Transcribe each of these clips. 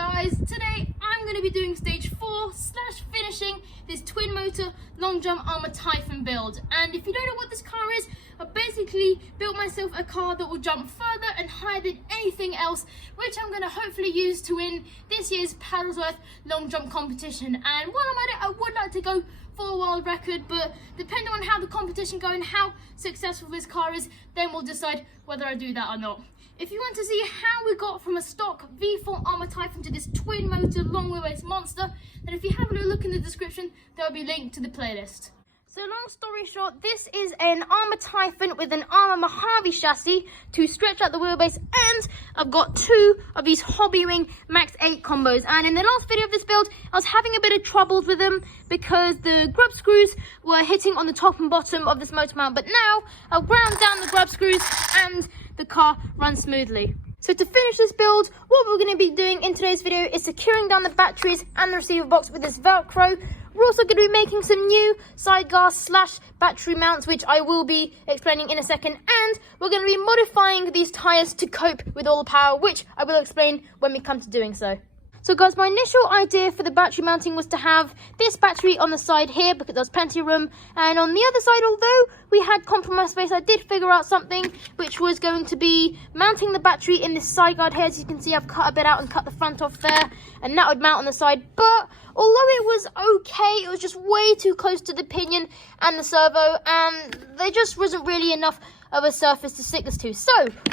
guys, today I'm going to be doing stage 4 / finishing this twin motor long jump Arrma Typhon build. And if you don't know what this car is, I basically built myself a car that will jump further and higher than anything else, which I'm going to hopefully use to win this year's Paddlesworth long jump competition. And while I'm at it, I would like to go for a world record, but depending on how the competition goes and how successful this car is, then we'll decide whether I do that or not. If you want to see how we got from a stock V4 Arrma Typhon to this twin motor long wheelbase monster, then if you have a little look in the description, there will be a link to the playlist. So long story short, this is an Arrma Typhon with an Arrma Mojave chassis to stretch out the wheelbase, and I've got 2 of these Hobby Ring Max 8 combos. And in the last video of this build, I was having a bit of troubles with them because the grub screws were hitting on the top and bottom of this motor mount, but now I've ground down the grub screws and the car runs smoothly. So to finish this build, what we're going to be doing in today's video is securing down the batteries and the receiver box with this Velcro. We're also going to be making some new side guards / battery mounts, which I will be explaining in a second. And we're going to be modifying these tyres to cope with all the power, which I will explain when we come to doing so. So guys, my initial idea for the battery mounting was to have this battery on the side here because there's plenty of room. And on the other side, although we had compromise space, I did figure out something which was going to be mounting the battery in this side guard here. As you can see, I've cut a bit out and cut the front off there, and that would mount on the side. But although it was okay, it was just way too close to the pinion and the servo, and there just wasn't really enough of a surface to stick this to. So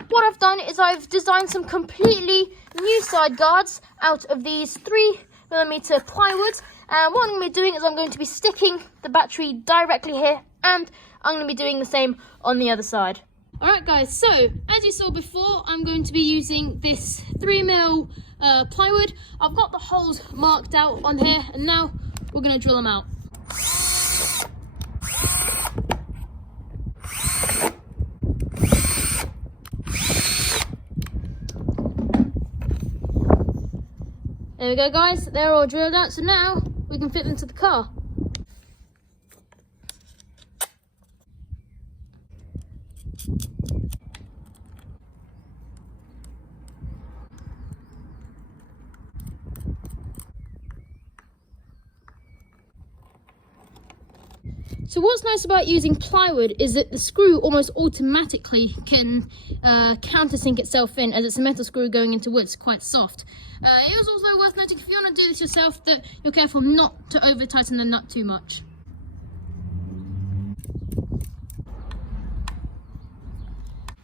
what I've done is I've designed some completely new side guards out of these 3mm plywood, and what I'm going to be doing is I'm going to be sticking the battery directly here, and I'm going to be doing the same on the other side. Alright guys, so as you saw before, I'm going to be using this 3mm plywood. I've got the holes marked out on here, and now we're going to drill them out. There we go guys, they're all drilled out, so now we can fit them to the car. So what's nice about using plywood is that the screw almost automatically can countersink itself in, as it's a metal screw going into wood. It's quite soft. It was also worth noting, if you want to do this yourself, that you're careful not to over tighten the nut too much.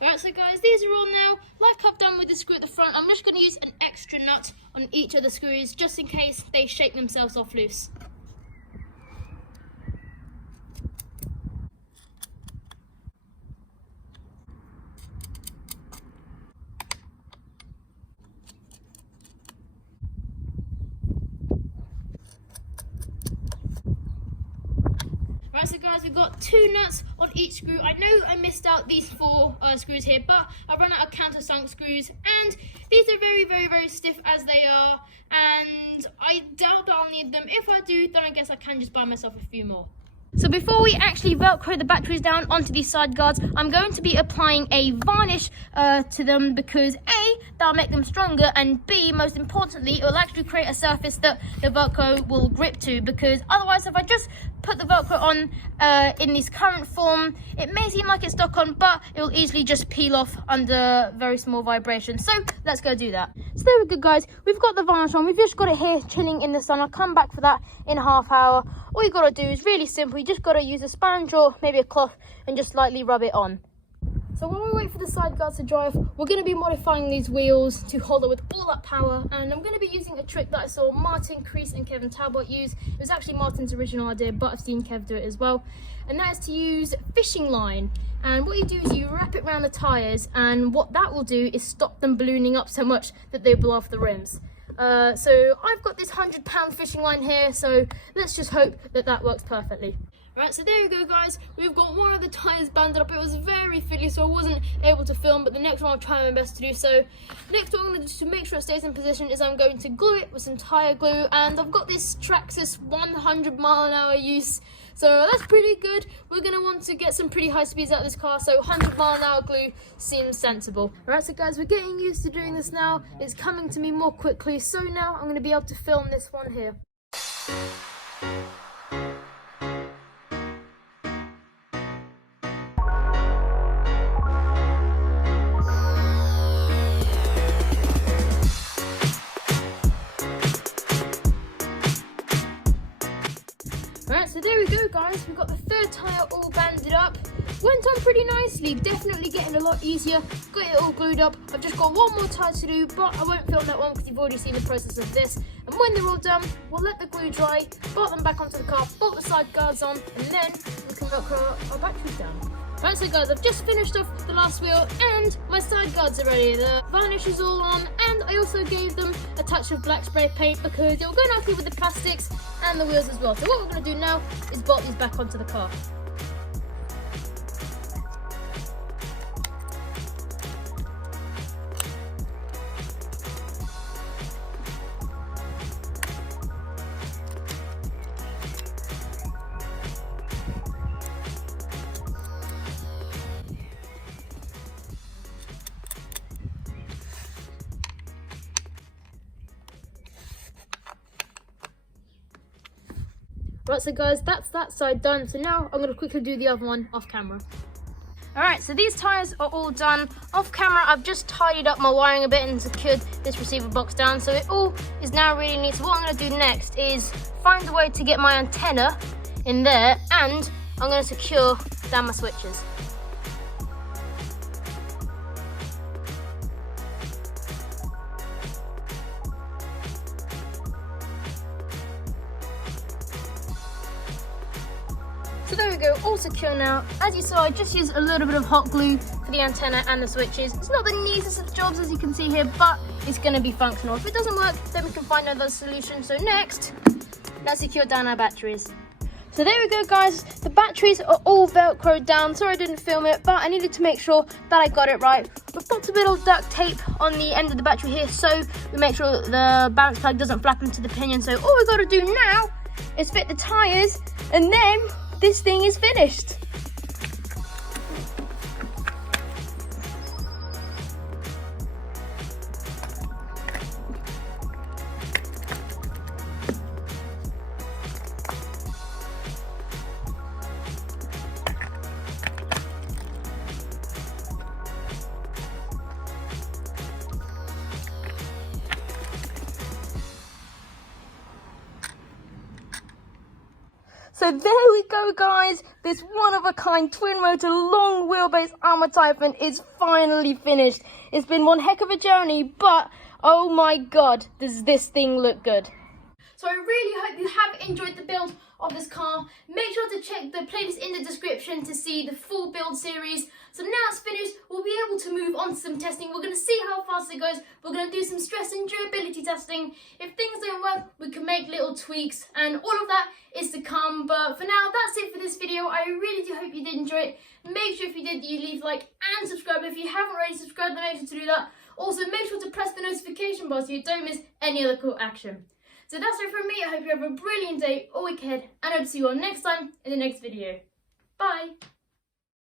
Alright, so guys, these are all now like I've done with the screw at the front. I'm just going to use an extra nut on each of the screws just in case they shake themselves off loose. So guys, we've got 2 nuts on each screw. I know I missed out these 4 screws here, but I run out of countersunk screws, and these are very stiff as they are, and I doubt that I'll need them. If I do, then I guess I can just buy myself a few more. So before we actually Velcro the batteries down onto these side guards, I'm going to be applying a varnish to them because A, that'll make them stronger, and B, most importantly, it will actually create a surface that the Velcro will grip to, because otherwise if I just put the Velcro on in this current form, it may seem like it's stuck on, but it will easily just peel off under very small vibrations. So let's go do that. So there we go guys, we've got the varnish on, we've just got it here chilling in the sun. I'll come back for that in a half hour. All you got to do is really simple, you just got to use a sponge or maybe a cloth and just lightly rub it on. So while we wait for the side guards to dry off, we're going to be modifying these wheels to hold it with all that power, and I'm going to be using a trick that I saw Martin Crease and Kevin Talbot use. It was actually Martin's original idea, but I've seen Kev do it as well, and that is to use fishing line. And what you do is you wrap it around the tyres, and what that will do is stop them ballooning up so much that they blow off the rims. So I've got this £100 fishing line here, so let's just hope that that works perfectly. Right, so there we go guys, we've got one of the tyres banded up. It was very fiddly, so I wasn't able to film, but the next one I'll try my best to do so. Next what I'm going to do to make sure it stays in position is I'm going to glue it with some tyre glue, and I've got this Traxxas 100-mile-an-hour use, so that's pretty good. We're going to want to get some pretty high speeds out of this car, so 100-mile-an-hour glue seems sensible. Alright, so guys, we're getting used to doing this now. It's coming to me more quickly, so now I'm going to be able to film this one here. Alright, so there we go guys, we've got the third tyre all banded up. Went on pretty nicely, definitely getting a lot easier. Got it all glued up. I've just got one more tyre to do, but I won't film that one because you've already seen the process of this. And when they're all done, we'll let the glue dry, bolt them back onto the car, bolt the side guards on, and then we can velcro our batteries down. Right, so guys, I've just finished off the last wheel and my side guards are ready. The varnish is all on, and I also gave them a touch of black spray paint because it will go nicely with the plastics and the wheels as well. So what we're going to do now is bolt these back onto the car. Right, so guys, that's that side done. So now I'm going to quickly do the other one off camera. Alright, so these tyres are all done. Off camera, I've just tidied up my wiring a bit and secured this receiver box down. So it all is now really neat. So what I'm going to do next is find a way to get my antenna in there, and I'm going to secure down my switches. So there we go, all secure now. As you saw, I just used a little bit of hot glue for the antenna and the switches. It's not the neatest of jobs as you can see here, but it's going to be functional. If it doesn't work, then we can find another solution. So next, let's secure down our batteries. So there we go guys, the batteries are all velcroed down. Sorry I didn't film it, but I needed to make sure that I got it right. We've got a bit of duct tape on the end of the battery here, so we make sure the balance plug doesn't flap into the pinion. So all we've got to do now is fit the tyres, and then this thing is finished. So there we go guys, this one-of-a-kind twin-motor long wheelbase Arrma Typhon is finally finished. It's been one heck of a journey, but oh my god, does this thing look good. So I really hope you have enjoyed the build of this car. Make sure to check the playlist in the description to see the full build series. So now it's finished, we'll be able to move on to some testing. We're going to see how fast it goes. We're going to do some stress and durability testing. If things don't work, we can make little tweaks, and all of that is to come. But for now, that's it for this video. I really do hope you did enjoy it. Make sure if you did, you leave a like and subscribe. If you haven't already subscribed, then make sure to do that. Also, make sure to press the notification bar so you don't miss any other cool action. So that's it from me. I hope you have a brilliant day or week ahead, and I hope to see you all next time in the next video. Bye!